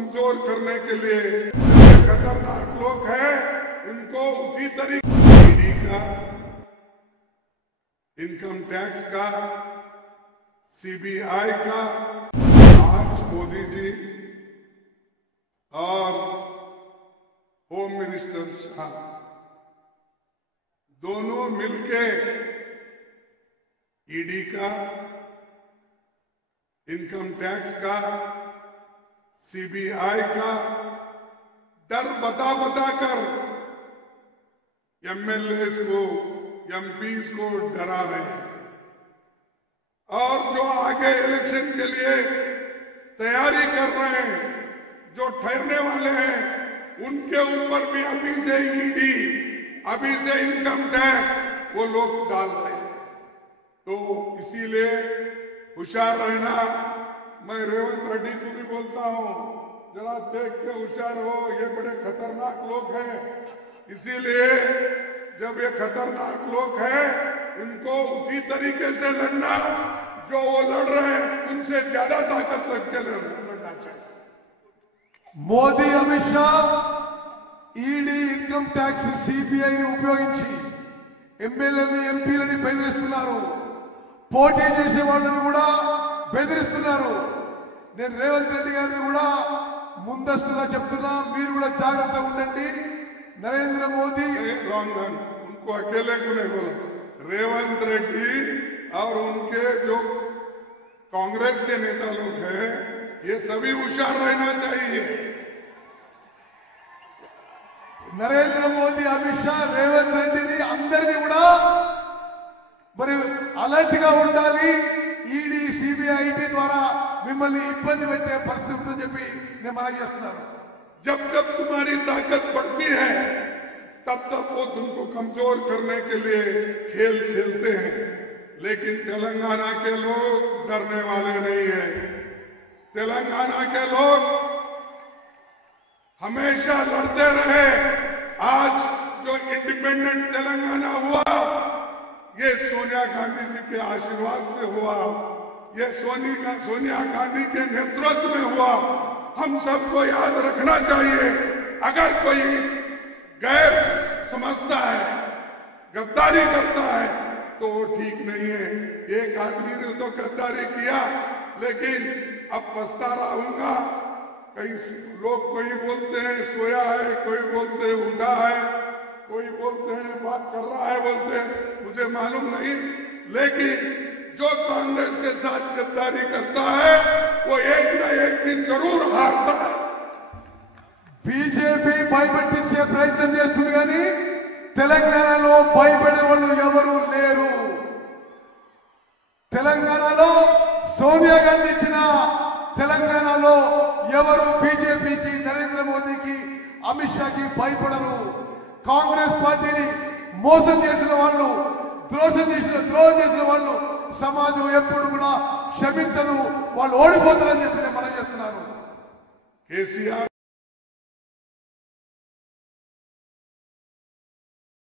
कमजोर करने के लिए खतरनाक लोग हैं, इनको उसी तरीके ईडी का, इनकम टैक्स का, सीबीआई का आज मोदी जी और होम मिनिस्टर शाह दोनों मिलके ईडी का, इनकम टैक्स का, सीबीआई का डर बता कर एमएलएस को, एमपीज को डरा रहे हैं और जो आगे इलेक्शन के लिए तैयारी कर रहे हैं, जो ठहरने वाले हैं, उनके ऊपर भी अभी से ईडी, अभी से इनकम टैक्स वो लोग डाल रहे हैं। तो इसीलिए होशियार रहना। मैं रेवंत रेड्डी को भी बोलता हूं, जरा देख के होशियार हो, ये बड़े खतरनाक लोग हैं। इसीलिए जब ये खतरनाक लोग हैं, इनको उसी तरीके से लड़ना जो वो लड़ रहे हैं, उनसे ज्यादा ताकत लग के लड़ना चाहिए। Modi Amit Shah ED income tax సిబిఐని ఉపయోగించి ఎమ్మెల్యేలని ఎంపీలని బెదిరిస్తున్నారు, పోటీ చేసే వాళ్ళని కూడా బెదిరిస్తున్నారు. నేను రేవంత్ రెడ్డి గారిని కూడా ముందస్తుగా చెప్తున్నా, మీరు కూడా జాగ్రత్తగా ఉండండి. నరేంద్ర మోదీ उनको अकेले को नहीं बोला, रेवंत रेड्डी और उनके जो कांग्रेस के नेता लोग हैं, ये सभी होशियार रहना चाहिए। నరేంద్ర మోదీ, అమిత్ షా, రేవంత్ రెడ్డిని అందరినీ కూడా మరి అలర్ట్ గా ఉండాలి. ఈడీ, సిబిఐ ద్వారా మిమ్మల్ని ఇబ్బంది పెట్టే పరిస్థితి ఉంటుందని చెప్పి నేను మనవి చేస్తున్నాను. जब जब तुम्हारी ताकत बढ़ती है, तब तब वो तुमको कमजोर करने के लिए खेल खेलते हैं, लेकिन तेलंगाना के लोग डरने वाले नहीं हैं। तेलंगाना के लोग हमेशा लड़ते रहे। आज जो इंडिपेंडेंट तेलंगाना हुआ, ये सोनिया गांधी जी के आशीर्वाद से हुआ, ये सोनिया गांधी के नेतृत्व में हुआ। हम सबको याद रखना चाहिए, अगर कोई गैर समझता है, गद्दारी करता है, तो वो ठीक नहीं है। एक आदमी ने तो गद्दारी किया, लेकिन अब पछता रहा हूंगा। कई लोग कोई बोलते हैं सोया है, कोई बोलते हैं उठा है, कोई बोलते हैं बात कर रहा है, बोलते हैं, मुझे मालूम नहीं। लेकिन जो कांग्रेस के साथ गद्दारी करता है, वो एक न एक दिन जरूर हारता है। బీజేపీ భయపెట్టించే ప్రయత్నం చేస్తుంది, కానీ తెలంగాణలో భయపడే వాళ్ళు ఎవరు లేరు. తెలంగాణలో సోనియా గాంధీ ఇచ్చిన తెలంగాణలో ఎవరు బీజేపీకి, నరేంద్ర మోదీకి, అమిత్ షాకి భయపడరు. కాంగ్రెస్ పార్టీని మోసం చేసిన వాళ్ళు, ద్రోహం చేసిన వాళ్ళు సమాజం ఎప్పుడు కూడా క్షమించదు. వాళ్ళు ఓడిపోతారని చెప్పి నేను మనం చేస్తున్నాను. కేసీఆర్